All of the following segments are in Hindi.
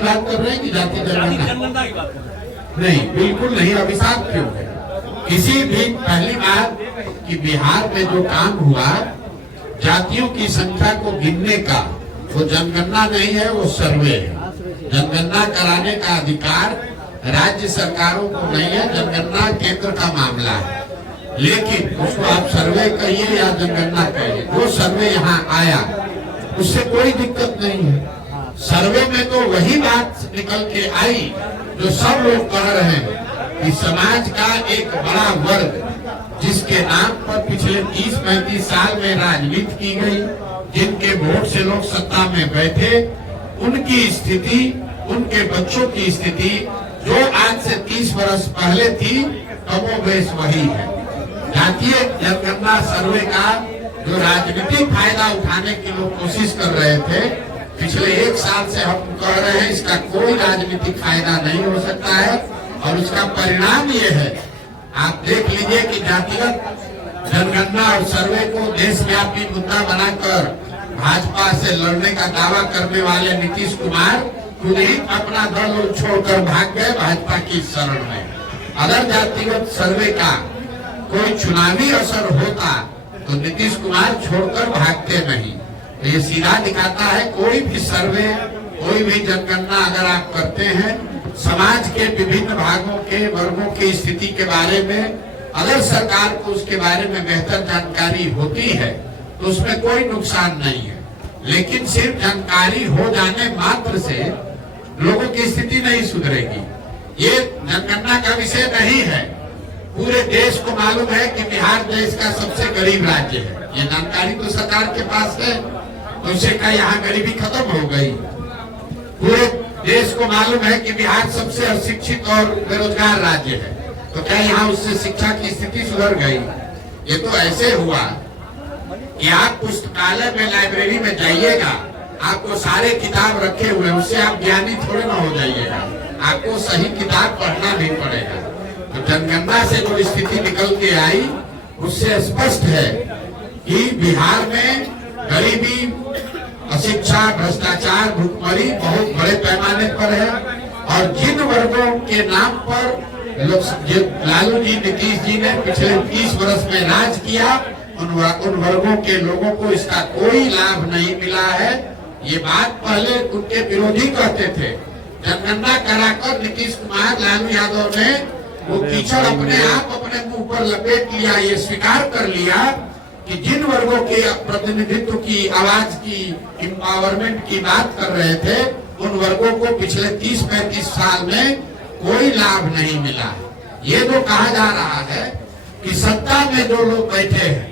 की बात कर रहे हैं कि जाति जनगणना की बात कर रहे हैं? नहीं, बिल्कुल नहीं। अभिशाप क्यों है? किसी भी पहली बात कि बिहार में जो काम हुआ जातियों की संख्या को गिनने का, वो जनगणना नहीं है, वो सर्वे है। जनगणना कराने का अधिकार राज्य सरकारों को नहीं है, जनगणना केंद्र का मामला है। लेकिन उसको आप सर्वे कहिए या जनगणना कहिए, जो सर्वे यहाँ आया उससे कोई दिक्कत नहीं है। सर्वे में तो वही बात निकल के आई जो सब लोग कह रहे हैं कि समाज का एक बड़ा वर्ग जिसके नाम पर पिछले 30-35 साल में राजनीति की गई, जिनके वोट से लोग सत्ता में बैठे, उनकी स्थिति, उनके बच्चों की स्थिति जो आज से 30 वर्ष पहले थी कमोबेश वही है। जातीय जनगणना सर्वे का जो राजनीतिक फायदा उठाने की लोग कोशिश कर रहे थे, पिछले 1 साल से हम कह रहे हैं इसका कोई राजनीतिक फायदा नहीं हो सकता है। और उसका परिणाम ये है, आप देख लीजिए कि जातिगत जनगणना और सर्वे को देशव्यापी मुद्दा बनाकर भाजपा से लड़ने का दावा करने वाले नीतीश कुमार खुद ही अपना दल छोड़कर भाग गए भाजपा की शरण में। अगर जातिगत सर्वे का कोई चुनावी असर होता तो नीतीश कुमार छोड़कर भागते नहीं। तो ये सीधा दिखाता है कोई भी सर्वे, कोई भी जनगणना अगर आप करते हैं, समाज के विभिन्न भागों के वर्गों की स्थिति के बारे में अगर सरकार को उसके बारे में बेहतर जानकारी होती है तो उसमें कोई नुकसान नहीं है। लेकिन सिर्फ जानकारी हो जाने मात्र से लोगों की स्थिति नहीं सुधरेगी। ये जनगणना का विषय नहीं है। पूरे देश को मालूम है कि बिहार देश का सबसे गरीब राज्य है। ये जानकारी तो सरकार के पास है, तो उसे का यहाँ गरीबी खत्म हो गई। पूरे देश को मालूम है कि बिहार सबसे अशिक्षित और बेरोजगार राज्य है, तो क्या यहाँ उससे शिक्षा की स्थिति सुधर गई? ये तो ऐसे हुआ कि आप पुस्तकालय में, लाइब्रेरी में जाइएगा, आपको सारे किताब रखे हुए, उससे आप ज्ञानी थोड़े ना हो जाइएगा। आपको सही किताब पढ़ना भी पड़ेगा। तो जनगणना से जो स्थिति निकल के आई उससे स्पष्ट है कि बिहार में गरीबी, अशिक्षा, भ्रष्टाचार, भुखमरी बहुत बड़े पैमाने पर है। और जिन वर्गों के नाम पर लालू जी, नीतीश जी ने पिछले 30 वर्ष में राज किया, उन वर्गों के लोगों को इसका कोई लाभ नहीं मिला है। ये बात पहले उनके विरोधी कहते थे। जनगणना कराकर नीतीश कुमार, लालू यादव ने वो कीचड़ अपने आप अपने मुंह पर लपेट लिया। ये स्वीकार कर लिया कि जिन वर्गों के प्रतिनिधित्व की, आवाज की, एम्पावरमेंट की बात कर रहे थे, उन वर्गों को पिछले 30-35 साल में कोई लाभ नहीं मिला। ये जो कहा जा रहा है कि सत्ता में जो लोग बैठे हैं,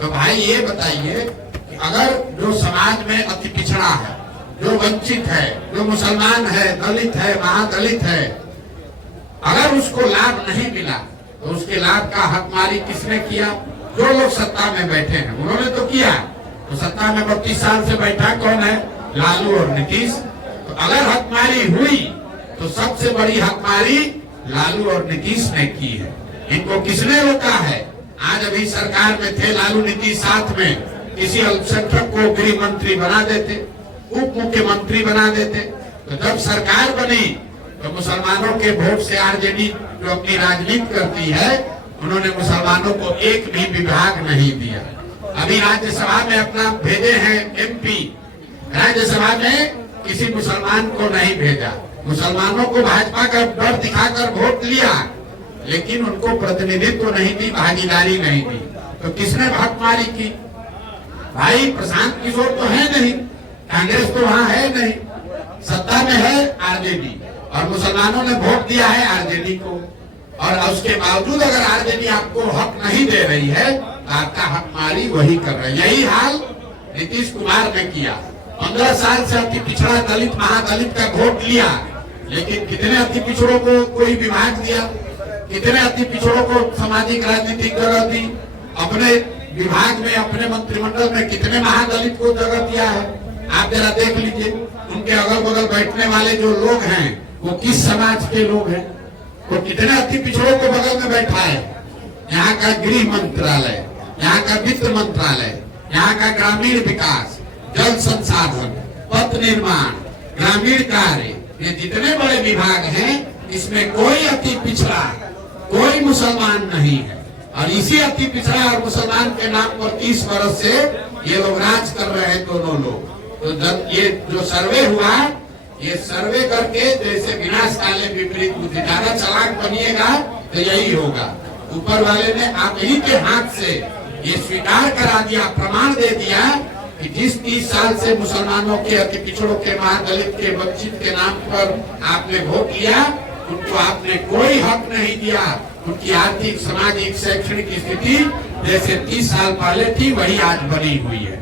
तो भाई ये बताइए कि अगर जो समाज में अति पिछड़ा है, जो वंचित है, जो मुसलमान है, दलित है, महादलित है, अगर उसको लाभ नहीं मिला तो उसके लाभ का हकमारी किसने किया? जो लोग सत्ता में बैठे हैं उन्होंने तो किया। तो सत्ता में 32 साल से बैठा कौन है? लालू और नीतीश। तो अगर हकमारी हुई तो सबसे बड़ी हकमारी लालू और नीतीश ने की है। इनको किसने रोका है? आज अभी सरकार में थे लालू नीतीश, साथ में किसी अल्पसंख्यक को गृह मंत्री बना देते, उप मुख्यमंत्री बना देते। तो जब सरकार बनी तो मुसलमानों के वोट से आरजेडी जो अपनी राजनीति करती है, उन्होंने मुसलमानों को एक भी विभाग नहीं दिया। अभी राज्यसभा में अपना भेजे हैं एमपी, राज्यसभा में किसी मुसलमान को नहीं भेजा। मुसलमानों को भाजपा का डर दिखाकर वोट लिया, लेकिन उनको प्रतिनिधित्व नहीं दी, भागीदारी नहीं दी। तो किसने भागमारी की? भाई प्रशांत किशोर तो है नहीं, कांग्रेस तो वहाँ है नहीं, सत्ता में है आरजेडी, और मुसलमानों ने वोट दिया है आरजेडी को। और उसके बावजूद अगर आरजेडी आपको हक नहीं दे रही है तो आपका हकमारी वही कर रही है। यही हाल नीतीश कुमार ने किया। 15 साल से अति पिछड़ा, दलित, महादलित का वोट लिया, लेकिन कितने अति पिछड़ों को कोई विभाग दिया? कितने अति पिछड़ों को सामाजिक राजनीतिक जगह दी? अपने विभाग में, अपने मंत्रिमंडल में कितने महादलित को जगह दिया है? आप जरा देख लीजिए, उनके अगल बगल बैठने वाले जो लोग हैं वो किस समाज के लोग हैं? वो कितने अति पिछड़ों को बगल में बैठा है? यहाँ का गृह मंत्रालय, यहाँ का वित्त मंत्रालय, यहाँ का ग्रामीण विकास, जल संसाधन, पथ निर्माण, ग्रामीण कार्य, ये जितने बड़े विभाग हैं इसमें कोई अति पिछड़ा, कोई मुसलमान नहीं है। और इसी अति पिछड़ा और मुसलमान के नाम पर 30 वर्ष से ये लोग राज कर रहे हैं दोनों लोग। तो जब ये जो सर्वे हुआ, ये सर्वे करके जैसे विनाश काले विपरीत बुद्धि, ज्यादा चालाक बनिएगा तो यही होगा। ऊपर वाले ने आप ही के हाथ से ये स्वीकार करा दिया, प्रमाण दे दिया कि जिस 30 साल से मुसलमानों के, अति पिछड़ों के, महादलित के, वंचित के नाम पर आपने वोट किया, उनको आपने कोई हक नहीं दिया। उनकी आर्थिक, सामाजिक, शैक्षणिक स्थिति जैसे 30 साल पहले थी वही आज बनी हुई है।